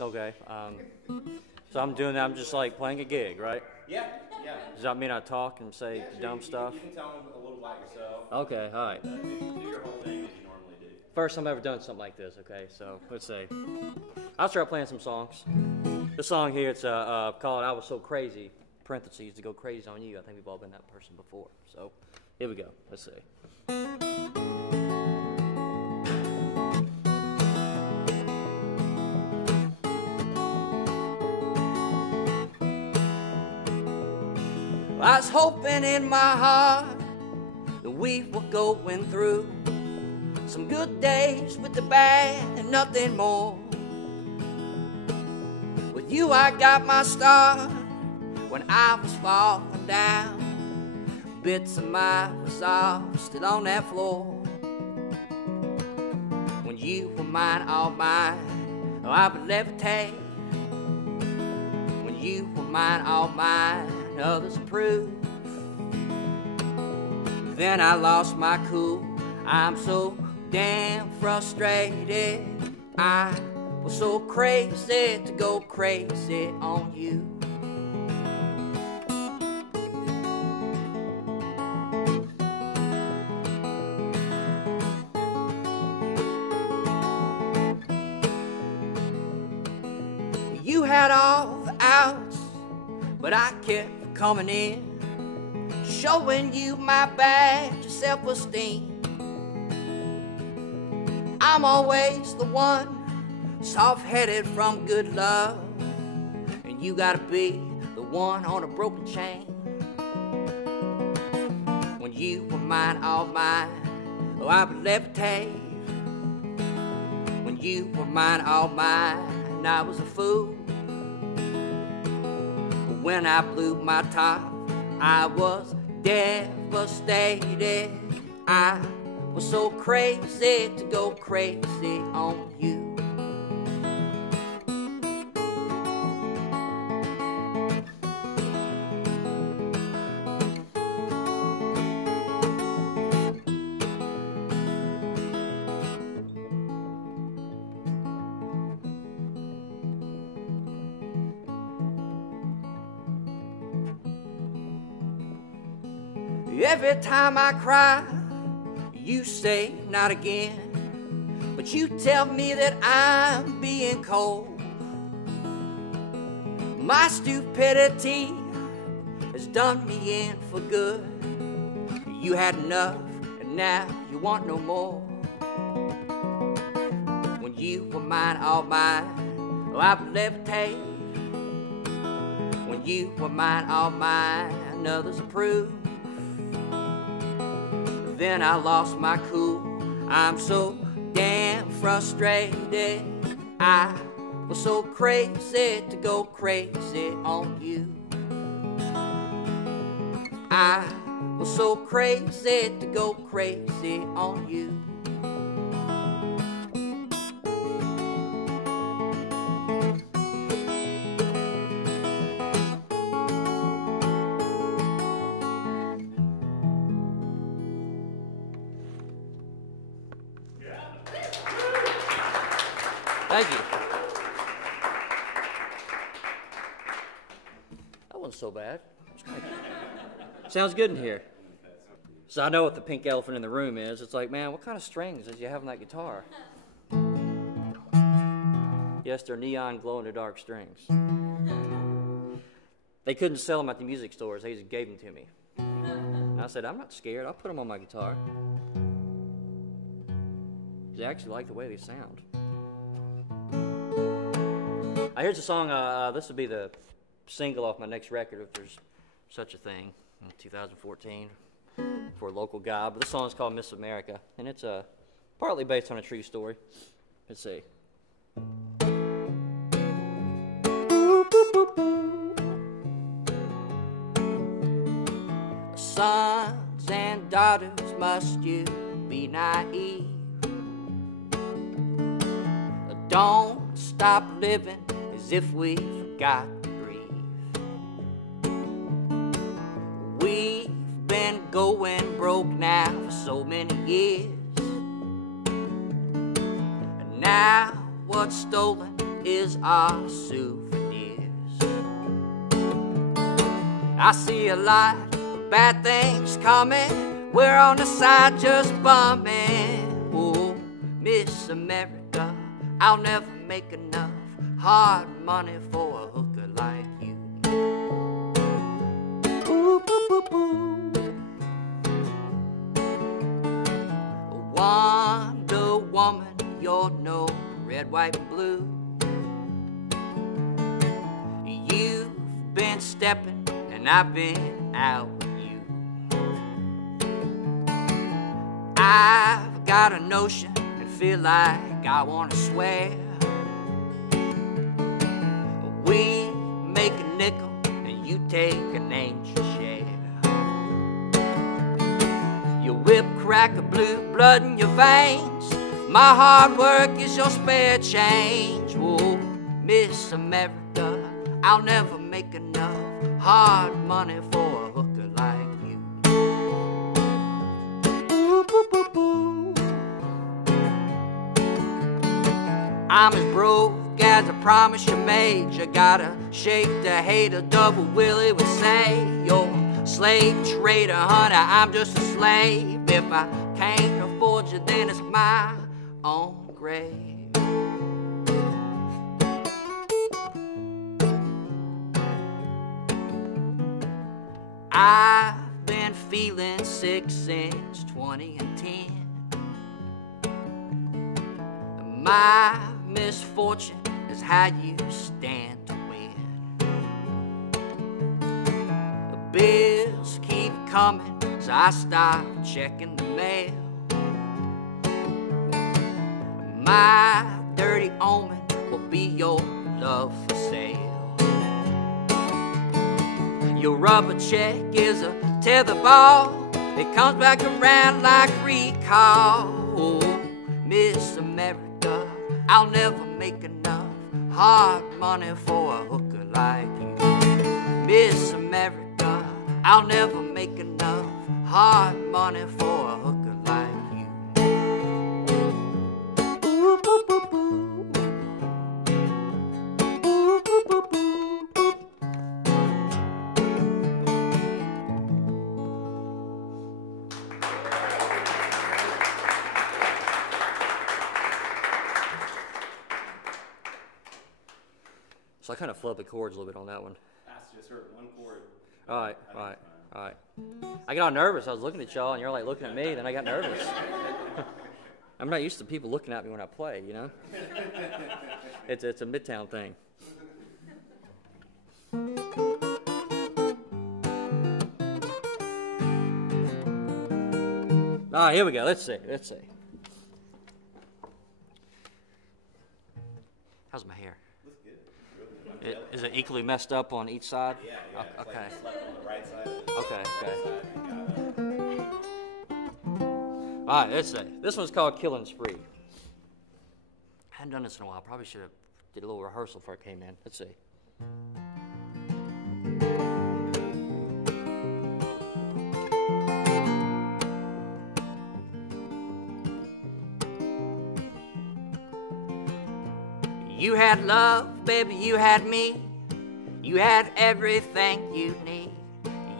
Okay. So I'm doing that. I'm just like playing a gig, right? Yeah, yeah. Does that mean I talk and say dumb stuff? You can tell them a little about yourself. Okay, all right. Do your whole thing that you normally do. First time I've ever done something like this, okay? So let's see. I'll start playing some songs. This song here, it's called I Was So Crazy, parentheses, to go crazy on you. I think we've all been that person before. So here we go. Let's see. I was hoping in my heart that we were going through some good days with the bad and nothing more. With you I got my start when I was falling down. Bits of my resolve still on that floor. When you were mine, all mine, oh, I would levitate. When you were mine, all mine, others approve. Then I lost my cool. I'm so damn frustrated. I was so crazy to go crazy on you. You had all the outs, but I kept coming in, showing you my badge of self-esteem. I'm always the one soft-headed from good love, and you gotta be the one on a broken chain. When you were mine, all mine, oh, I would levitate. When you were mine, all mine, I was a fool. When I blew my top, I was devastated. I was so crazy to go crazy on you. Every time I cry, you say not again, but you tell me that I'm being cold. My stupidity has done me in for good. You had enough and now you want no more. When you were mine, all mine, oh, I would levitate. When you were mine, all mine, others approve. Then I lost my cool. I'm so damn frustrated. I was so crazy to go crazy on you. I was so crazy to go crazy on you. Thank you. That wasn't so bad. Sounds good in here. So I know what the pink elephant in the room is. It's like, man, what kind of strings did you have on that guitar? Yes, they're neon glow-in-the-dark strings. They couldn't sell them at the music stores. They just gave them to me. And I said, I'm not scared. I'll put them on my guitar. Because I actually like the way they sound. Here's a song, this will be the single off my next record, if there's such a thing, in 2014, for a local guy. But this song is called Miss America, and it's partly based on a true story. Let's see. Sons and daughters, must you be naive? Don't stop living as if we forgot to breathe. We've been going broke now for so many years, and now what's stolen is our souvenirs. I see a lot of bad things coming. We're on the side just bumming. Oh, Miss America, I'll never make enough hard money for a hooker like you. Ooh, boo, boo, boo. Wonder Woman, you're no red, white, and blue. You've been stepping and I've been out with you. I've got a notion and feel like I want to swear. We make a nickel and you take an angel share. You whip crack of blue blood in your veins. My hard work is your spare change. Oh, Miss America, I'll never make enough hard money for a hooker like you. Ooh, boo, boo, boo. I'm as broke as I promised you made. You gotta shake the hater, double Willie would say. You're a slave trader, honey, I'm just a slave. If I can't afford you, then it's my own grave. I've been feeling sick since 2010. My misfortune is how you stand to win. The bills keep coming, so I stop checking the mail. My dirty omen will be your love for sale. Your rubber check is a tetherball. It comes back around like recall. Oh, Miss America, I'll never make enough hard money for a hooker like you. Miss America, I'll never make enough hard money for a hooker like you. Ooh, boo, boo, boo. Ooh, boo, boo, boo. So I kind of flubbed the chords a little bit on that one. That's just heard one chord. All right. I got all nervous. I was looking at y'all, and you're like looking at me. Then I got nervous. I'm not used to people looking at me when I play, you know. It's a Midtown thing. All right, here we go. Let's see. How's my hair? Is it equally messed up on each side? Yeah. Okay. Like it's left on the right side. Okay. All right, let's see. This one's called Killing Spree. I hadn't done this in a while. Probably should have did a little rehearsal before I came in. Let's see. You had love, baby, you had me. You had everything you need.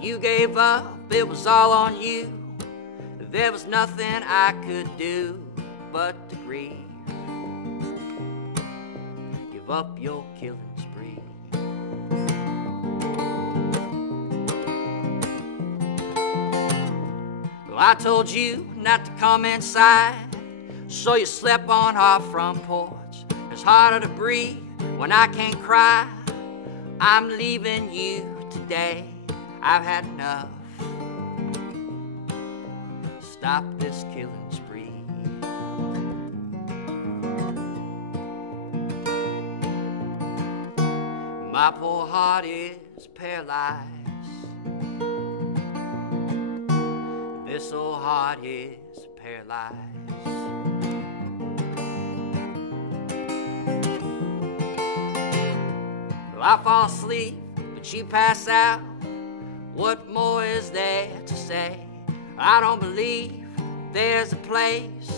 You gave up, it was all on you. There was nothing I could do but to grieve. Give up your killing spree. Well, I told you not to come inside, so you slept on our front porch. It's harder to breathe when I can't cry. I'm leaving you today. I've had enough. Stop this killing spree. My poor heart is paralyzed. This old heart is paralyzed. I fall asleep, but you pass out. What more is there to say? I don't believe there's a place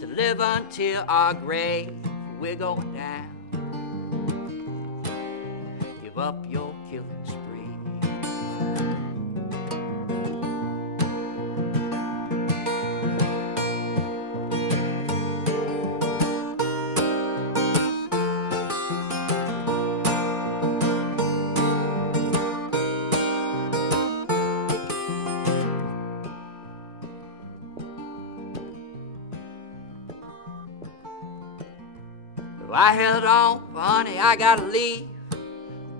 to live until our grave. We're going down. up your killing spree. I held on, but honey, I gotta leave.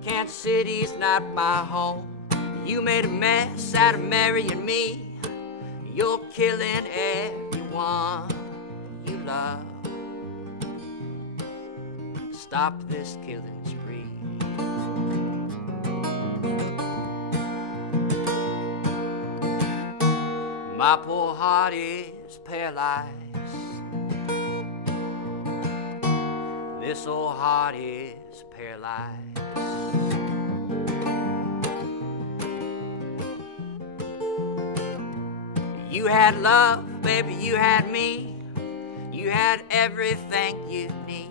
Kansas City's not my home. You made a mess out of marrying me. You're killing everyone you love. Stop this killing spree. My poor heart is paralyzed. This old heart is paralyzed. You had love, baby, you had me. You had everything you need.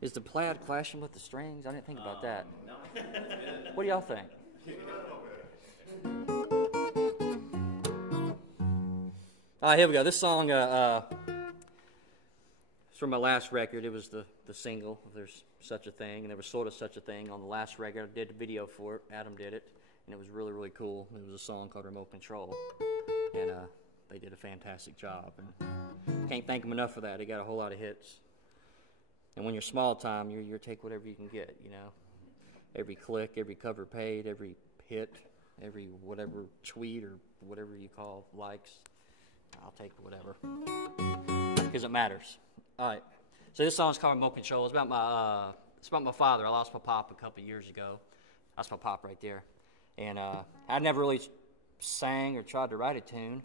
Is the plaid clashing with the strings? I didn't think about that. No. What do y'all think? All right, here we go. This song is from my last record. It was the single, If There's Such a Thing, and there was sort of such a thing on the last record. I did the video for it. Adam did it, and it was really, really cool. It was a song called Remote Control, and they did a fantastic job. And can't thank them enough for that. They got a whole lot of hits. And when you're small time, you take whatever you can get, you know. Every click, every cover paid, every hit, every whatever tweet or whatever you call likes. I'll take whatever, because it matters. All right. So this song's called Remote Control. It's about my father. I lost my pop a couple years ago. That's my pop right there. And I never really sang or tried to write a tune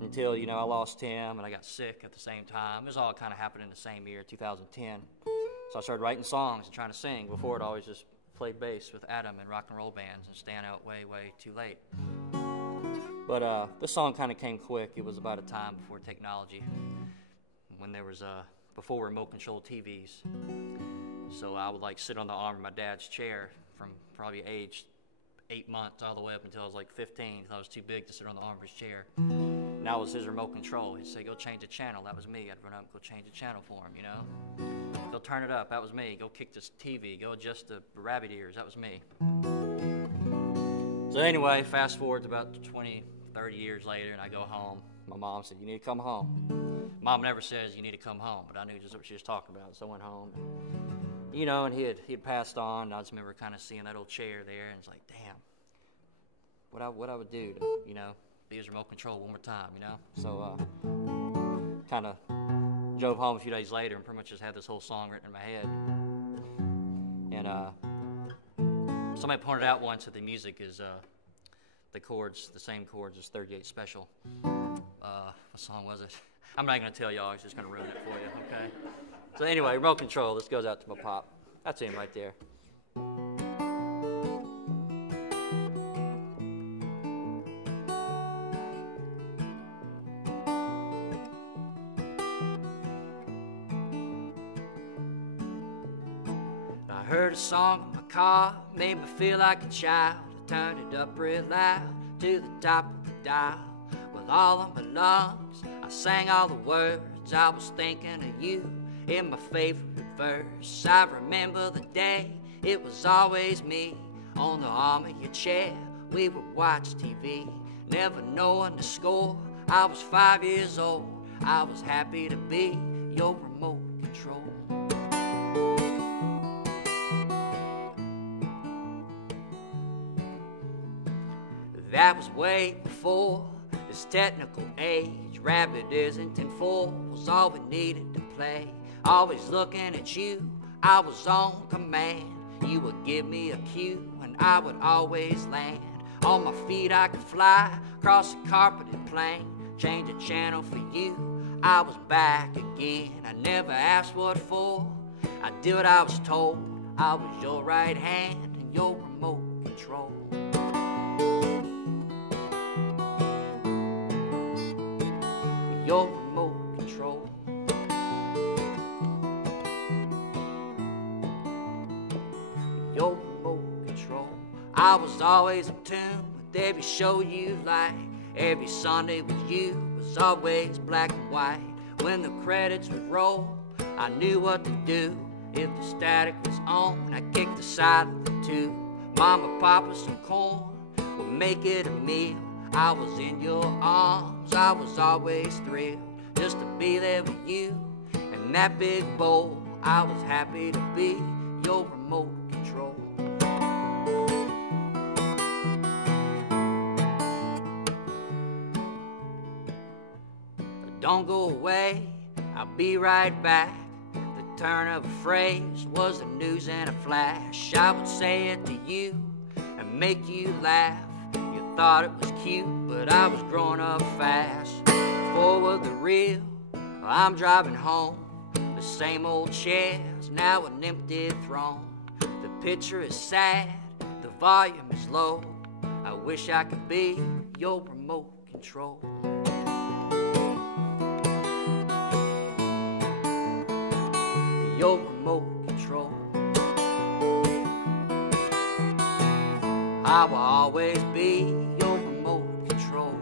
until, you know, I lost him and I got sick at the same time. It was all kind of happened in the same year, 2010. So I started writing songs and trying to sing. Before it, I always just played bass with Adam in rock and roll bands and staying out way, way too late. But this song kind of came quick. It was about a time before technology, when there was before remote control TVs. So I would like sit on the arm of my dad's chair from probably age 8 months all the way up until I was like 15, because I was too big to sit on the arm of his chair. And that was his remote control. He'd say, go change the channel. That was me. I'd run up and go change the channel for him, you know. Go turn it up. That was me. Go kick this TV. Go adjust the rabbit ears. That was me. So anyway, fast forward to about 20, 30 years later, and I go home. My mom said, you need to come home. Mom never says you need to come home, but I knew just what she was talking about. So I went home. You know, and he had passed on, and I just remember kind of seeing that old chair there, and it's like, damn, what I would do to, you know, be his remote control one more time, you know? So, kind of drove home a few days later and pretty much just had this whole song written in my head. And somebody pointed out once that the music is the chords, the same chords as 38 Special. What song was it? I'm not going to tell y'all, I was just going to ruin it for you, okay? So anyway, remote control, this goes out to my pop. That's him right there. I heard a song in my car, made me feel like a child. I turned it up real loud to the top of the dial. With all of my lungs, I sang all the words. I was thinking of you in my favorite verse. I remember the day, it was always me on the arm of your chair. We would watch TV, never knowing the score. I was 5 years old, I was happy to be your remote control. That was way before this technical age. Rabbit isn't in full was all we needed to play. Always looking at you, I was on command. You would give me a cue and I would always land. On my feet I could fly across a carpeted plane. Change a channel for you, I was back again. I never asked what for. I did what I was told. I was your right hand and your remote control. Your remote control. Your remote control. I was always in tune with every show you like. Every Sunday with you was always black and white. When the credits would roll, I knew what to do. If the static was on, I kicked the side of the tube. Mama, Papa, some corn would make it a meal. I was in your arms, I was always thrilled just to be there with you. In that big bowl, I was happy to be your remote control. Don't go away, I'll be right back. The turn of a phrase was the news in a flash. I would say it to you and make you laugh. You thought it was cute, but I was growing up fast. Forward the reel, I'm driving home. The same old chairs, now an empty throne. The picture is sad, the volume is low. I wish I could be your remote control. Your remote control. I will always be your remote control.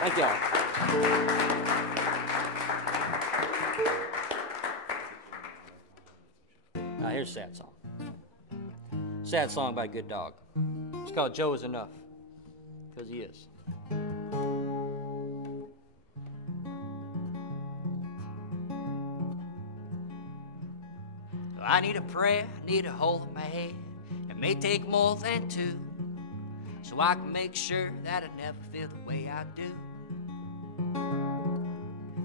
Thank y'all. Now here's a sad song. Sad song by Good Dog. It's called Joe Is Enough, because he is. I need a prayer, need a hole in my head. It may take more than two, so I can make sure that I never feel the way I do.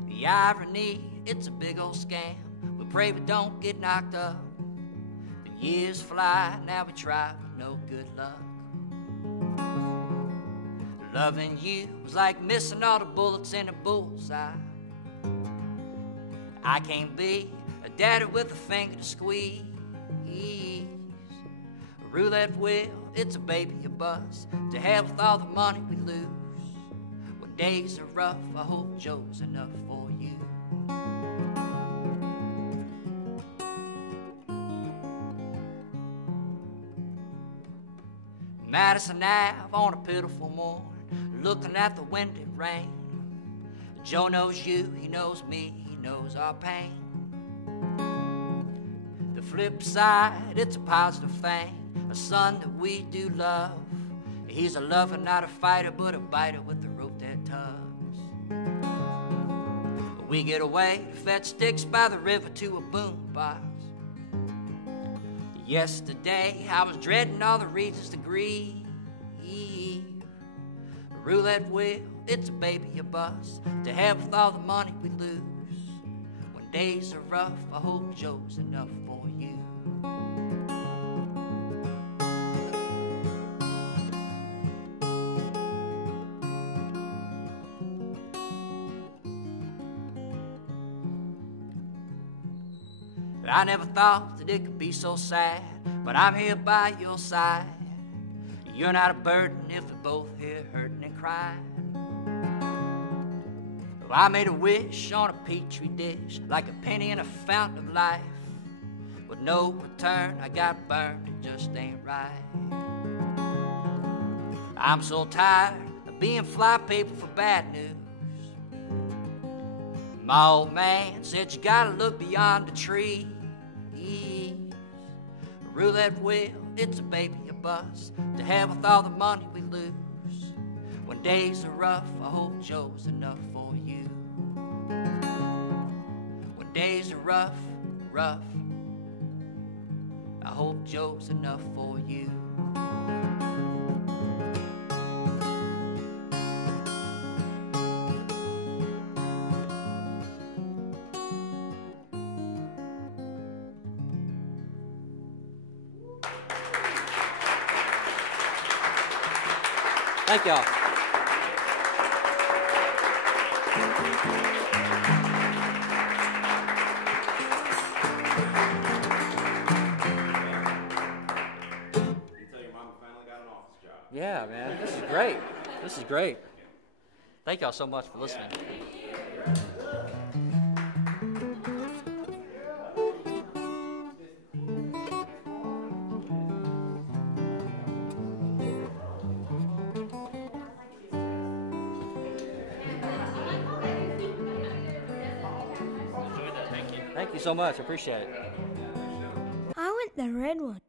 The irony, it's a big old scam. We pray we don't get knocked up. The years fly, now we try with no good luck. Loving you was like missing all the bullets in a bullseye. I can't be a daddy with a finger to squeeze. A roulette wheel, it's a baby a bust. To hell with all the money we lose. When days are rough, I hope Joe's enough for you. Madison Ave on a pitiful morn, looking at the wind and rain. Joe knows you, he knows me, he knows our pain. The flip side, it's a positive thing, a son that we do love. He's a lover, not a fighter, but a biter with the rope that tugs. We get away to fetch sticks by the river to a boombox. Yesterday, I was dreading all the reasons to grieve. A roulette wheel, it's a baby a bust. To hell with all the money we lose. When days are rough, I hope Joe's enough for you. I never thought that it could be so sad, but I'm here by your side. You're not a burden if we're both here hurting and crying. Well, I made a wish on a petri dish, like a penny in a fountain of life. With no return, I got burned, it just ain't right. I'm so tired of being flypaper for bad news. My old man said you gotta look beyond the trees. A roulette wheel, it's a baby a bust. To hell with all the money we lose. When days are rough, I hope Joe's enough for you. When days are rough, rough, I hope Joe's enough for you. Thank y'all. You tell your mom you finally got an office job. Yeah, man. This is great. This is great. Thank y'all so much for listening. Thank you so much. I appreciate it. I want the red one.